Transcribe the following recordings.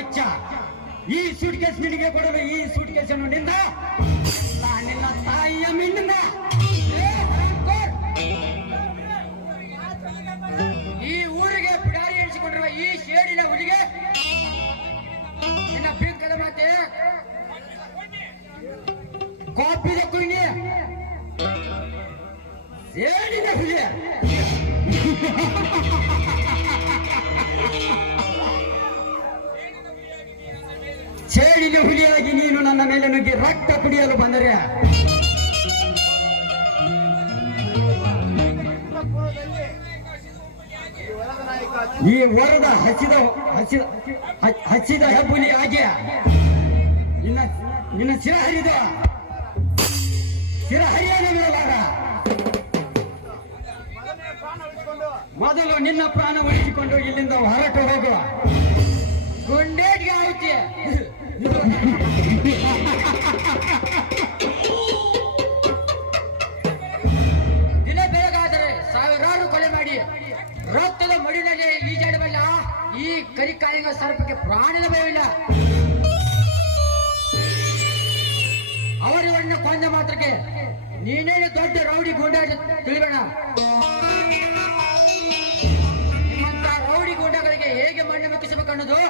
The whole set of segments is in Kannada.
ಬಚ್ಚ. ಈ ಸೂಟ್ ಕೇಸ್ ನಿನಗೆ ಕೊಡಲು ಈ ಸೂಟ್ ಕೇಸನ್ನು ನಿಂದ ನಿನ್ನ ತಾಯಿಯ ಮಿಂಡಿನ ಈ ಊರಿಗೆ ಪಿಡಾರಿ ಎಣಿಸಿಕೊಂಡಿರುವ ಈ ಶೇಡಿನ ಹುಲಿಗೆ ನಿನ್ನ ಬಿಂಕದ ಮಾತೆ ಕಾಪಿದ ಕುಯ್ನಿ ಶೇಡಿನ ಹುಲಿ. ಶೇಡಿನ ಹುಲಿಯಾಗಿ ನೀನು ನನ್ನ ಮೇಲೆ ನುಗ್ಗಿ ರಕ್ತ ಕುಡಿಯಲು ಬಂದರೆ ಈ ವರದ ಹಚ್ಚಿದ ಹೆಬ್ಬುಲಿ ಆಗಿ ನಿನ್ನ ಶಿರ ಹರಿದ ಶಿರ ಹರಿಯಾದ ಮೇಲಾರ ಮೊದಲು ನಿನ್ನ ಪ್ರಾಣ ಉಳಿಸಿಕೊಂಡು ಇಲ್ಲಿಂದ ಹೊರಟು ಹೋಗುವ. ಗುಂಡೇಟ್ಗೆ ಆಗುತ್ತೆ. ದಿನ ಬೆಳಗಾದರೆ ಸಾವಿರಾರು ಕೊಲೆ ಮಾಡಿ ರಕ್ತದ ಮಡಿನಲ್ಲಿ ಈಜಾಡಬಲ್ಲ ಈ ಕರಿಕಾಲಿಂಗ ಸರ್ಪಕ್ಕೆ ಪ್ರಾಣದ ಭಯವಿಲ್ಲ. ಅವರಿವರನ್ನು ಕೊಂದ ಮಾತ್ರಕ್ಕೆ ನೀನೇನು ದೊಡ್ಡ ರೌಡಿ ಗೂಂಡ ತಿಳಿಬೇಡ. ನಿಮ್ಮಂತ ರೌಡಿ ಗೂಂಡಗಳಿಗೆ ಹೇಗೆ ಮಣ್ಣು ಮುಕ್ಕಿಸಬೇಕು ಅನ್ನೋದು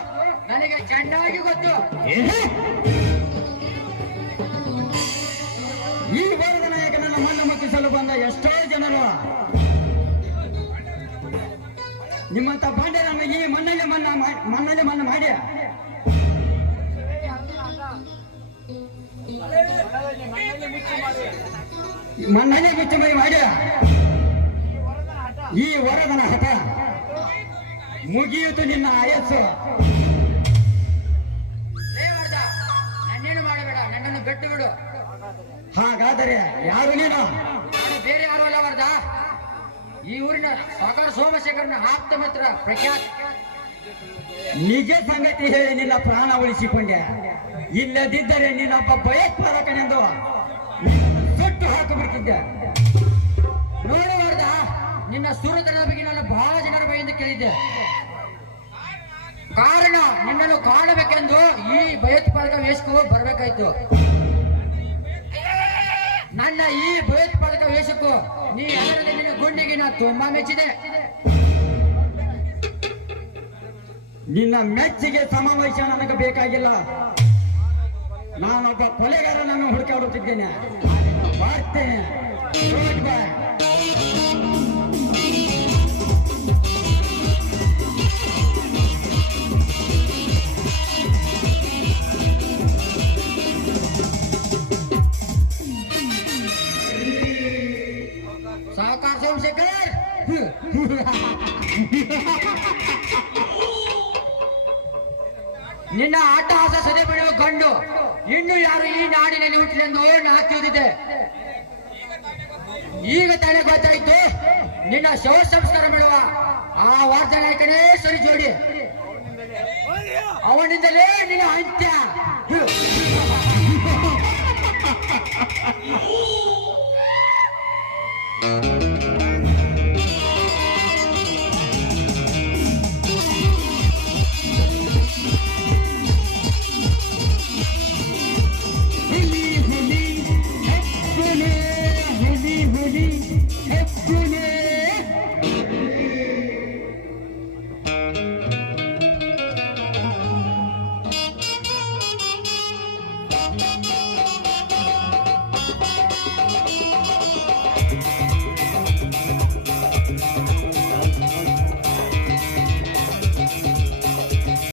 ನನಗೆ ಚೆನ್ನಾಗಿ ಗೊತ್ತು. ಈ ವರದ ನಾಯಕನನ್ನು ಮಣ್ಣು ಮುಕ್ಕಿಸಲು ಬಂದ ಎಷ್ಟೋ ಜನರು ನಿಮ್ಮಂತ ಬಂಡೆಯನ್ನು ಈ ಮಣ್ಣಲ್ಲಿ ಮಣ್ಣು ಮಾಡಿ ಮಣ್ಣಲ್ಲಿ ಮುಚ್ಚಿ ಮಾಡಿ ಈ ವರದನ ಹಠ ಮುಗಿಯಿತು ನಿನ್ನ ಆಯಸ್ಸು. ನನ್ನೇನು ಮಾಡಬೇಡ, ನನ್ನನ್ನು ಬಿಟ್ಟು ಬಿಡು. ಹಾಗಾದರೆ ಯಾರು ನೀನು? ನಾನು ಬೇರೆ ಯಾರು ಅಲ್ಲ ವರ್ದ, ಈ ಊರಿನ ಸಾಕಾರ ಸೋಮಶೇಖರನ ಆಪ್ತ ಮಿತ್ರ ಪ್ರಖ್ಯಾತ್. ನಿಜ ಸಂಗತಿ ಹೇಳಿ ನಿನ್ನ ಪ್ರಾಣ ಉಳಿಸಿಕೊಂಡೆ. ಇಲ್ಲದಿದ್ದರೆ ನೀನೊಬ್ಬ ಭಯೋತ್ಪಾದಕನೆಂದು ಸುಟ್ಟು ಹಾಕಿಬಿಡ್ತಿದ್ದೆ. ನೋಡುವಾರ್ದ ನಿನ್ನ ಸುರತನದ ಬಗ್ಗೆ ನಾನು ಬಹಳ ಜನರ ಬಗೆಯಿಂದ ಕೇಳಿದ್ದೆ. ಕಾರಣ ನಿನ್ನನ್ನು ಕಾಣಬೇಕೆಂದು ಈ ಭಯೋತ್ಪಾದಕ ವೇಷಕ್ಕೂ ಬರಬೇಕಾಯ್ತು. ನನ್ನ ಈ ಭಯೋತ್ಪಾದಕ ವೇಷಕ್ಕೂ ನೀ ಅದರಲ್ಲಿ ನಿನ್ನ ಗುಂಡಿಗೆ ನಾ ತುಂಬಾ ಮೆಚ್ಚಿದೆ. ನಿನ್ನ ಮೆಚ್ಚಿಗೆ ಸಮಾವೇಶ ನನಗೆ ಬೇಕಾಗಿಲ್ಲ. ನಾನೊಬ್ಬ ಕೊಲೆಗಾರನನ್ನು ಹುಡುಕಾಡುತ್ತಿದ್ದೇನೆ. ಬರ್ತೇನೆ. Good bye. ಸಾಕಾರ ಸೋಮಶೇಖರ್, ನಿನ್ನ ಅಟ್ಟಹಾಸ ಸದೆ ಬಿಡುವ ಗಂಡು ಇನ್ನು ಯಾರು ಈ ನಾಡಿನಲ್ಲಿ ಹುಟ್ಟಿಲೆಂದು ನಾ ತಿಳಿದಿದೆ. ಈಗ ತಾನೇ ಗೊತ್ತಾಯ್ತು ನಿನ್ನ ಶವ ಸಂಸ್ಕಾರ ಮಾಡುವ ಆ ವಾರ್ತಾ ನಾಯಕನೇ ಸರಿ ಜೋಡಿ. ಅವನಿಂದಲೇ ನಿನ್ನ ಅಂತ್ಯ.